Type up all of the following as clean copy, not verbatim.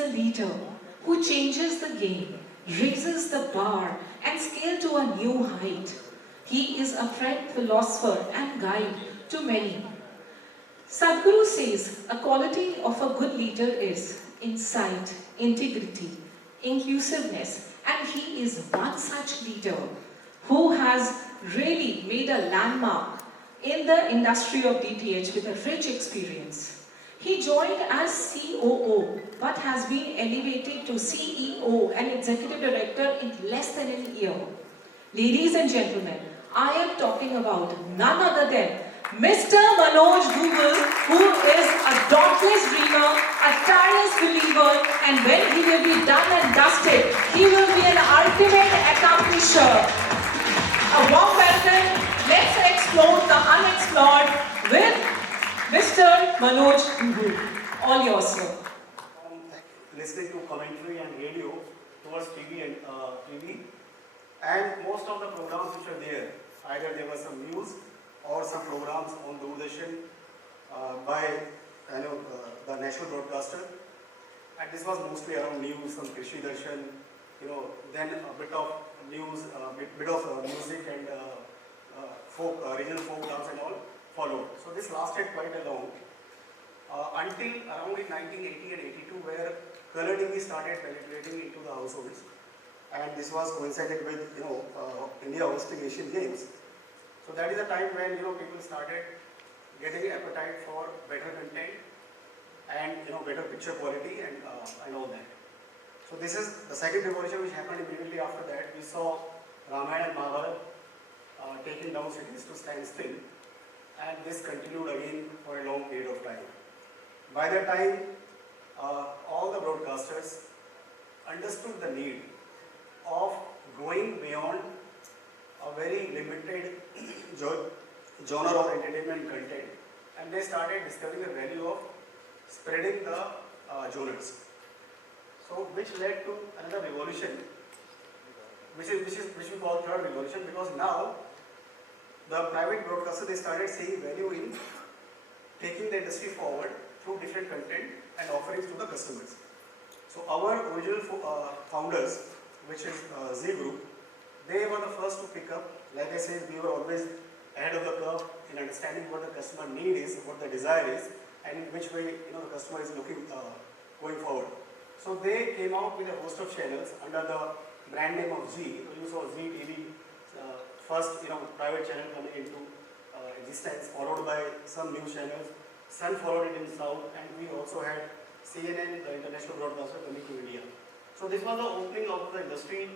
a leader who changes the game, raises the bar, and scales to a new height. He is a friend, philosopher, and guide to many. Sadhguru says a quality of a good leader is insight, integrity, inclusiveness, and he is one such leader who has really made a landmark in the industry of DTH with a rich experience. He joined as COO but has been elevated to CEO and Executive Director in less than a year. Ladies and gentlemen, I am talking about none other than Mr. Manoj Dobhal, who is a dauntless dreamer, a tireless believer, and when he will be done and dusted, he will be an ultimate accomplisher. A warm welcome. Let's explore the unexplored with Mr. Manoj Dobhal. All yours, sir. Listening to commentary and radio towards TV and most of the programs which are there, either there was some news or some programs on Doordarshan by the national broadcaster, and this was mostly around news, some Krishi Darshan, then a bit of news, bit of music and regional folk dance and all followed. So this lasted quite a long until around in 1980 and 82, where color TV started penetrating into the households, and this was coincided with India hosting Asian Games. So that is the time when people started getting appetite for better content and better picture quality and all that. So this is the second revolution which happened immediately after that. We saw Ramayana and Mahabharata taking down cities to stand still, and this continued again for a long period of time. By that time, all the broadcasters understood the need of going beyond a very limited genre of entertainment content, and they started discovering the value of spreading the genres. So which led to another revolution, which we call third revolution, because now the private broadcasters, they started seeing value in taking the industry forward through different content and offerings to the customers. So our original founders, which is Z Group, they were the first to pick up. Like I said, we were always ahead of the curve in understanding what the customer need is, what the desire is, and in which way the customer is looking going forward. So they came out with a host of channels under the brand name of Z. So you saw Z TV, first private channel coming into existence, followed by some news channels. Sun followed it in South, and we also had CNN, the international broadcaster, coming to India. So this was the opening of the industry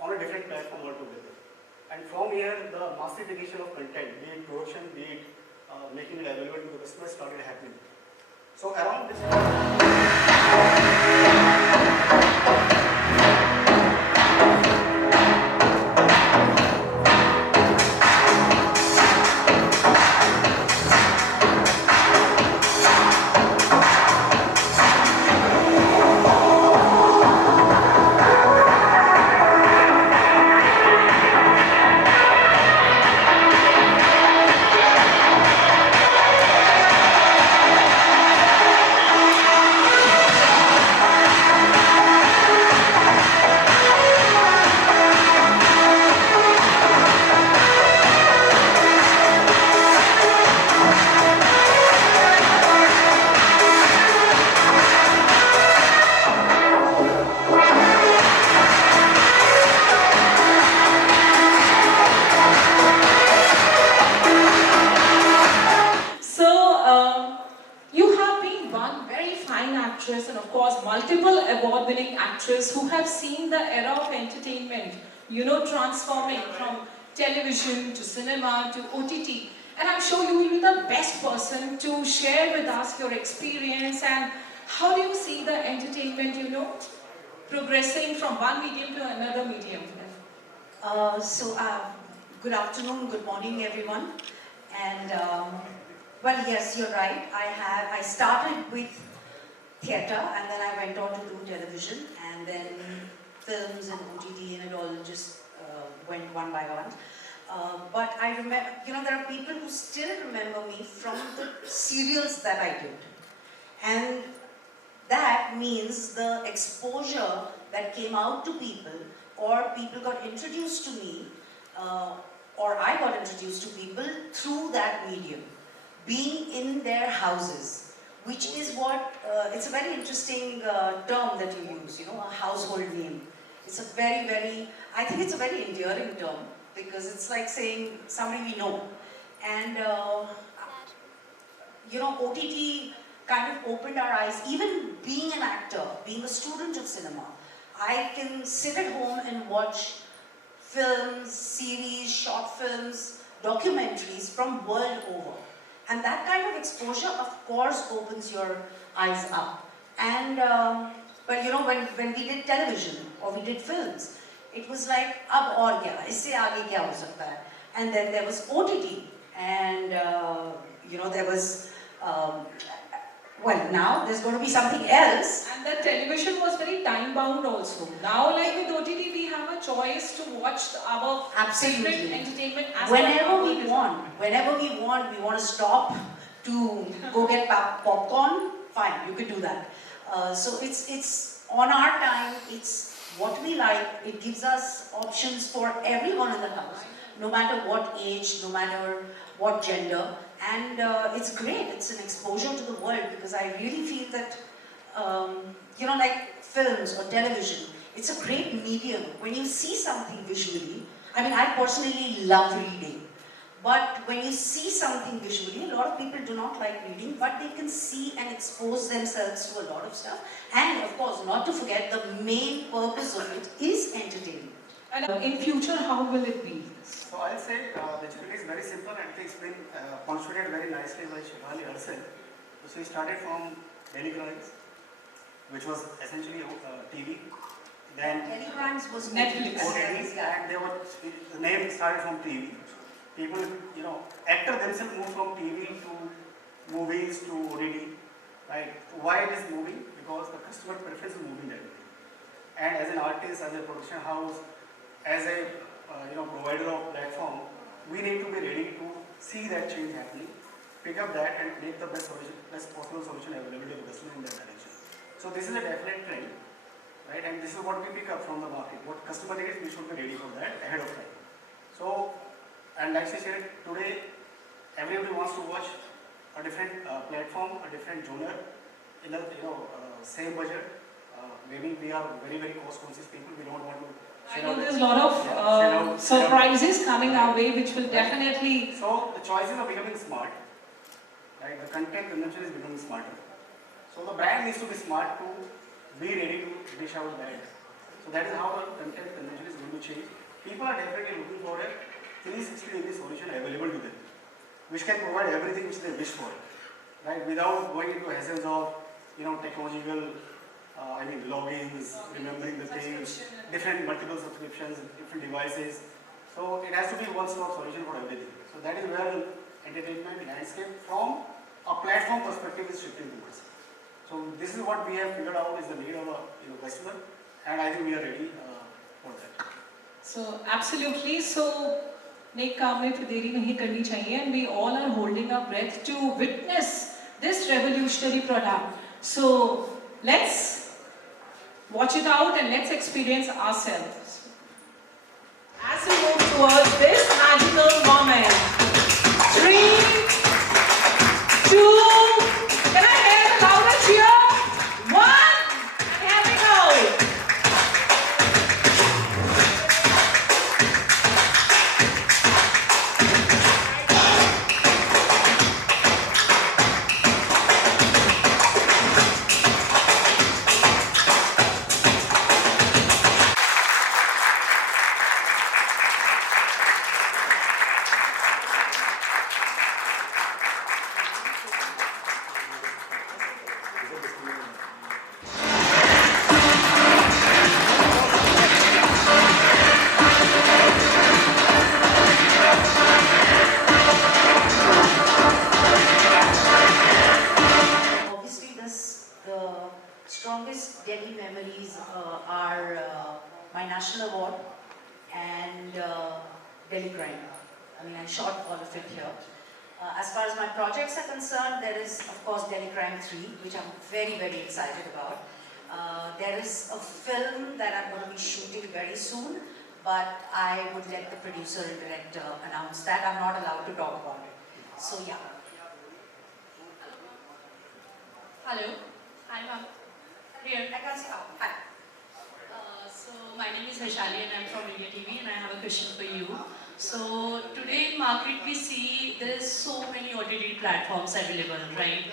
on a different platform altogether. And from here, the massification of content, be it production, be it making it available to the customer, started happening. So around this multiple award-winning actors who have seen the era of entertainment, transforming from television to cinema to OTT. And I'm sure you will be the best person to share with us your experience and how do you see the entertainment, progressing from one medium to another medium. Good afternoon, good morning, everyone. And well, yes, you're right. I started with theatre, and then I went on to do television, and then films and OTT, and it all just went one by one. But I remember, there are people who still remember me from the serials that I did. And that means the exposure that came out to people, or people got introduced to me, or I got introduced to people through that medium, being in their houses, which is what, it's a very interesting term that you use, a household name. It's a very, I think it's a very endearing term, because it's like saying somebody we know. And, OTT kind of opened our eyes. Even being an actor, being a student of cinema, I can sit at home and watch films, series, short films, documentaries from world over. And that kind of exposure, of course, opens your eyes up. And, when we did television or we did films, it was like, ab aur kya, isse aage kya ho sakta hai? And then there was OTT, and there was, well, now there's going to be something else. And the television was very time bound also. Now, like with OTT, we have a choice to watch our favorite entertainment as whenever we want. Whenever we want to stop to go get popcorn, fine, you can do that. So it's on our time, it's what we like. It gives us options for everyone in the house, no matter what age, no matter what gender. And it's great, it's an exposure to the world, because I really feel that, like films or television, it's a great medium. When you see something visually, I personally love reading, but when you see something visually, a lot of people do not like reading, but they can see and expose themselves to a lot of stuff. And of course, not to forget, the main purpose of it is entertainment. And in future, how will it be? So I'll say the journey is very simple, and it's been punctuated very nicely by Shefali herself. So we started from Daily Crimes, which was essentially TV. Then Daily Crimes was Netflix. OTT, and the name started from TV. People, actors themselves moved from TV to movies to OTT. Right? Why it is moving? Because the customer preference is moving that way. And as an artist, as a production house, as a provider of platform, we need to be ready to see that change happening, pick up that and make the best possible solution available to the customer in that direction. So this is a definite trend, right? And this is what we pick up from the market. What customer needs, we should be ready for that ahead of time. So, and like I said, today everybody wants to watch a different platform, a different genre in a same budget. Maybe we are very cost conscious people. We don't want to. I know there's a lot of surprises coming our way, which will definitely. So the choices are becoming smart, right? The content consumption is becoming smarter. So the brand needs to be smart to be ready to dish out that. So that is how the content consumption is going to change. People are definitely looking for a 360-degree solution available to them, which can provide everything which they wish for, right? Without going into essence of technological. Logins, remembering the things, different multiple subscriptions, different devices. So it has to be one-stop solution for everything. So that is where entertainment landscape from a platform perspective is shifting towards. So this is what we have figured out is the need of a customer, and I think we are ready for that. So absolutely. So नेक काम में फिर देरी नहीं करनी चाहिए, and we all are holding our breath to witness this revolutionary product. So let's watch it out and let's experience ourselves as we move towards this magical moment. 3, 2, can I hear a louder cheer? 1, and here we go. National Award and Delhi Crime. I shot all of it here. As far as my projects are concerned, there is, of course, Delhi Crime 3, which I'm very, very excited about. There is a film that I'm going to be shooting very soon, but I would let the producer and director announce that. I'm not allowed to talk about it. So, yeah. Hello, hi ma'am. Here. I can't say, oh, hi. So my name is Shefali and I'm from India TV and I have a question for you. So today in market we see there's so many OTT platforms available, right?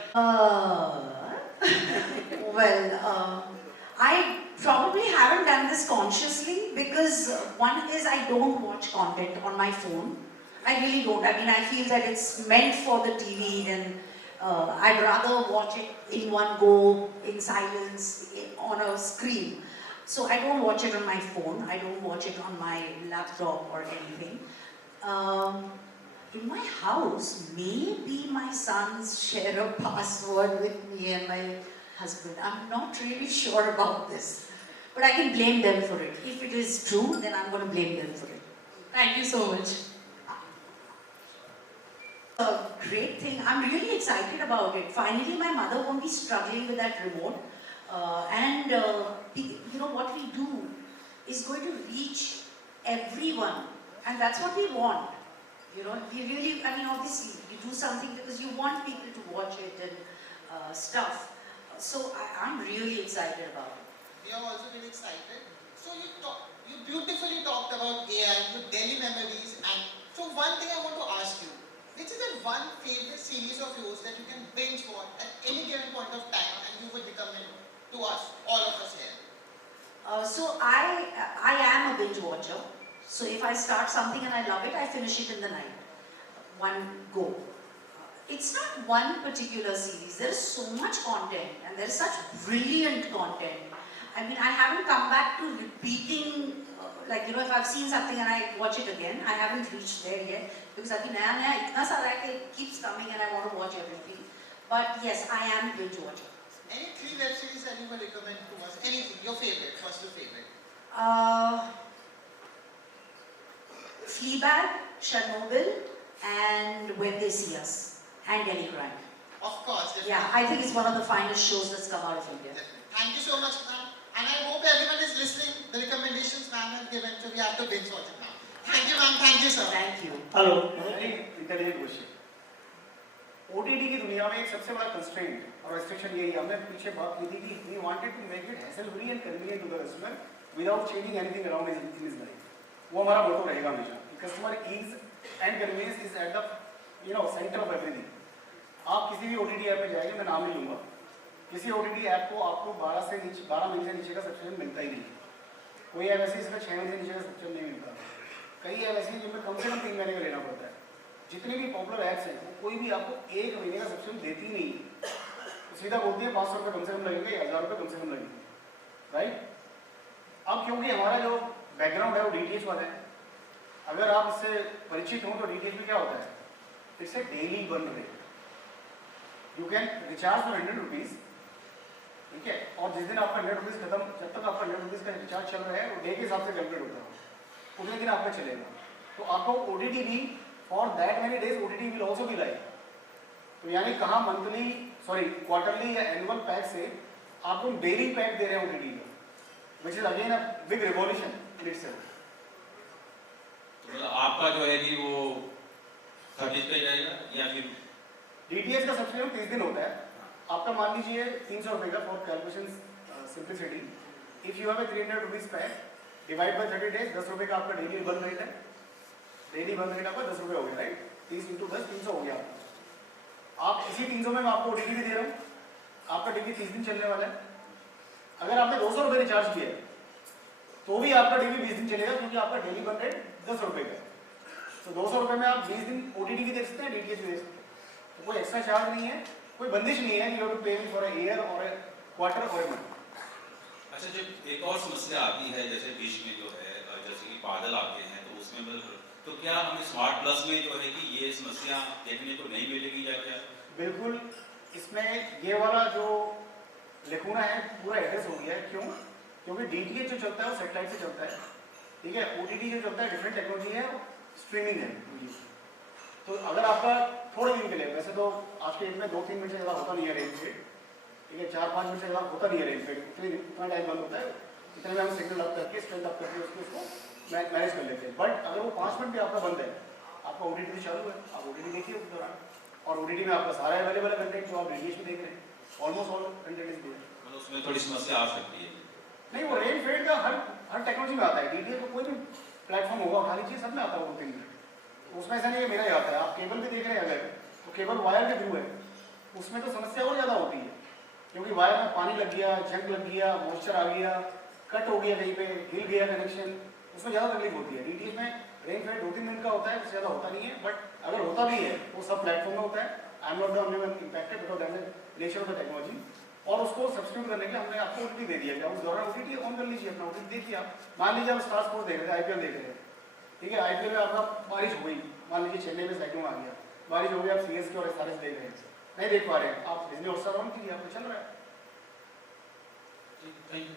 I probably haven't done this consciously because one is I don't watch content on my phone. I really don't. I mean, I feel that it's meant for the TV and I'd rather watch it in one go, in silence, on a screen. So I don't watch it on my phone. I don't watch it on my laptop or anything. In my house, maybe my sons share a password with me and my husband. I'm not really sure about this. But I can blame them for it. If it is true, then I'm going to blame them for it. Thank you so much. A great thing. I'm really excited about it. Finally, my mother won't be struggling with that remote. You know, what we do is going to reach everyone. And that's what we want. You know, we really, I mean, obviously, you do something because you want people to watch it and stuff. So I'm really excited about it. We are also really excited. So you beautifully talked about AI, your daily memories, and so one thing I want to ask you, which is that one favorite series of yours that you can binge watch at any given point of time and you would recommend to us, all of us here? So I am a binge watcher. So if I start something and I love it, I finish it in the night. One go. It's not one particular series. There is so much content and there is such brilliant content. I mean, I haven't come back to repeating, like, you know, if I've seen something and I watch it again, I haven't reached there yet. Because I've been, it keeps coming and I want to watch everything. But yes, I am a binge watcher. Any 3 web series that you would recommend to us? Anything, your favorite, what's your favorite? Fleabag, Chernobyl, and When They See Us, and Delhi Crime. Of course, definitely. Yeah, I think it's one of the finest shows that's come out of India. Definitely. Thank you so much, ma'am. And I hope everyone is listening. The recommendations ma'am has given, so we have to binge watch it now. Thank you, ma'am. Thank you, sir. Thank you. Hello, एक intelligent question. OTT की दुनिया में एक सबसे बड़ा constraint और restriction यही है, हमने पीछे बात की थी कि we wanted to make it hassle-free and convenient to the customer without changing anything around his life. वो हमारा मोटो रहेगा हमेशा। Customer ease and convenience is at the center of everything. आप किसी भी OTT ऐप में जाएंगे, मैं नाम नहीं लूँगा, किसी OTT ऐप को आपको 12 महीने से नीचे का सब्सक्रिप्शन मिलता ही नहीं। कोई ऐप ऐसी इसमें 6 महीने से नीचे का सब्सक्रिप्शन नहीं मिलता। कई ऐप ऐसी जिनमें कम से कम 3 महीने का लेना पड़ता है। जितने भी पॉपुलर ऐप्स हैं, वो कोई भी आपको 1 महीने का सब्सक्रिप्शन देती नहीं, तो सीधा बोलती है 500 रुपये कम से कम लगेंगे या 1000 रुपये कम से कम लगेंगे, राइट? अब क्योंकि हमारा जो बैकग्राउंड है वो DTH वाला है, अगर आप इससे परिचित हों तो DTH में क्या होता है? It's a daily burn rate. You can recharge for 100 rupees, ठीक है, और जिस दिन आपका 100 रुपीज़ खत्म, जब तक आपका 100 रुपीज़ का रिचार्ज चल रहा है वो डे के हिसाब से कैलकुलेट होता है, उतने दिन आपका चलेगा। तो आपको OTT भी for that many days OTT will also be live. तो यानी कहाँ क्वार्टरली या एनुअल पैक से आपको डेली पैक दे रहे हैं OTT का, which is again a big revolution in itself. मतलब आपका जो है कि वो सर्विस पे जाएगा या फिर DTH का सब्सक्रिप्शन 30 दिन होता है, आपका मान लीजिए 300 रुपये का for calculation simplicity. If you have a 300 rupees pack divide by 30 days, 10 रुपये का आपका डेली बर्न रेट है, डेली बर्न रेट आपका 10 रुपये हो गया, राइट? 30 × 10 300 हो गया। आप इसी 300 में मैं आपको OTT भी दे रहा हूँ, आपका डेली 30 दिन चलने वाला है। अगर आपने 200 रुपये रिचार्ज किया है तो भी आपका डेली 20 दिन चलेगा, क्योंकि आपका डेली बर्न रेट 10 रुपये का। तो 200 रुपये में आप 20 दिन OTT भी देख सकते हैं, DTH भी देख सकते हैं। तो कोई एक्स्ट्रा चार्ज नहीं है, कोई बंदिश नहीं है कि यू हैव टू पे मी फॉर अ ईयर और अ क्वार्टर और अ मंथ। अच्छा, जब एक और समस्या आती है जैसे डिश में जो है, जैसे कि बादल आते हैं तो उसमें मतलब, तो क्या हमें स्मार्ट प्लस में जो है कि ये समस्या देखने को नहीं मिलेगी या क्या? बिल्कुल, इसमें ये वाला जो लिखूना है पूरा एड्रेस हो गया है। क्यों? क्योंकि DTH जो चलता है वो सेटेलाइट से चलता है, ठीक है। OTT जो चलता है डिफरेंट टेक्नोलॉजी है, स्ट्रीमिंग है। तो अगर आपका थोड़े दिन के लिए, वैसे तो आज के डेट में 2-3 मिनट से ज़्यादा होता नहीं है रेन फेड, ठीक है, 4-5 मिनट से ज़्यादा होता नहीं है रेन फेड, इतना टाइम बंद होता है, इतने में हम सिग्नल अप करके स्ट्रेंथ अप करके उसको मैनेज कर लेते हैं। बट अगर वो 5 मिनट भी आपका बंद है, आपका OTT चालू है, आप OTT देखिए उस दौरान, और OTT में आपका सारा अवेलेबल है कंटेंट जो आप रेडिएशन में देख रहे हैं, almost all content is there. मतलब उसमें थोड़ी समस्या आ सकती है। नहीं, वो रेन फेड का हर टेक्नोलॉजी में आता है, DTH को कोई भी प्लेटफॉर्म होगा उठा लीजिए, सब में आता है वो 2-3 मिनट, तो उसमें ऐसा नहीं है मेरा ही आता है। आप केबल भी देख रहे हैं अगर, तो केबल वायर के थ्रू है, उसमें तो समस्या और ज़्यादा होती है, क्योंकि वायर में पानी लग गया, जंग लग गया, मॉइस्चर आ गया, कट हो गया, कहीं पे हिल गया कनेक्शन, उसमें ज़्यादा तकलीफ होती है। DTH में रेन फेड 2-3 मिनट का होता है, उससे ज़्यादा होता नहीं है, बट अगर होता भी है वो सब प्लेटफॉर्म में होता है। I am not the only one impacted because that is nature of the technology, और उसको सब्सटीट्यूट करने के लिए हमने आपको OTT दे दिया, उस दौरान OTT ऑन कर लीजिए, अपना OTT देखिए। आप मान लीजिए आप स्टार स्पोर्ट्स देख रहे हैं, IPL देख रहे हैं, ठीक है, IPL में आपका बारिश हो गई, मान लीजिए चेन्नई में साइक्लोन आ गया, बारिश हो गई, आप CSK और SRH देख रहे हैं, नहीं देख पा रहे हैं, आप डिज्नी हॉटस्टार ऑन कीजिए, आपको चल रहा है। Thank you.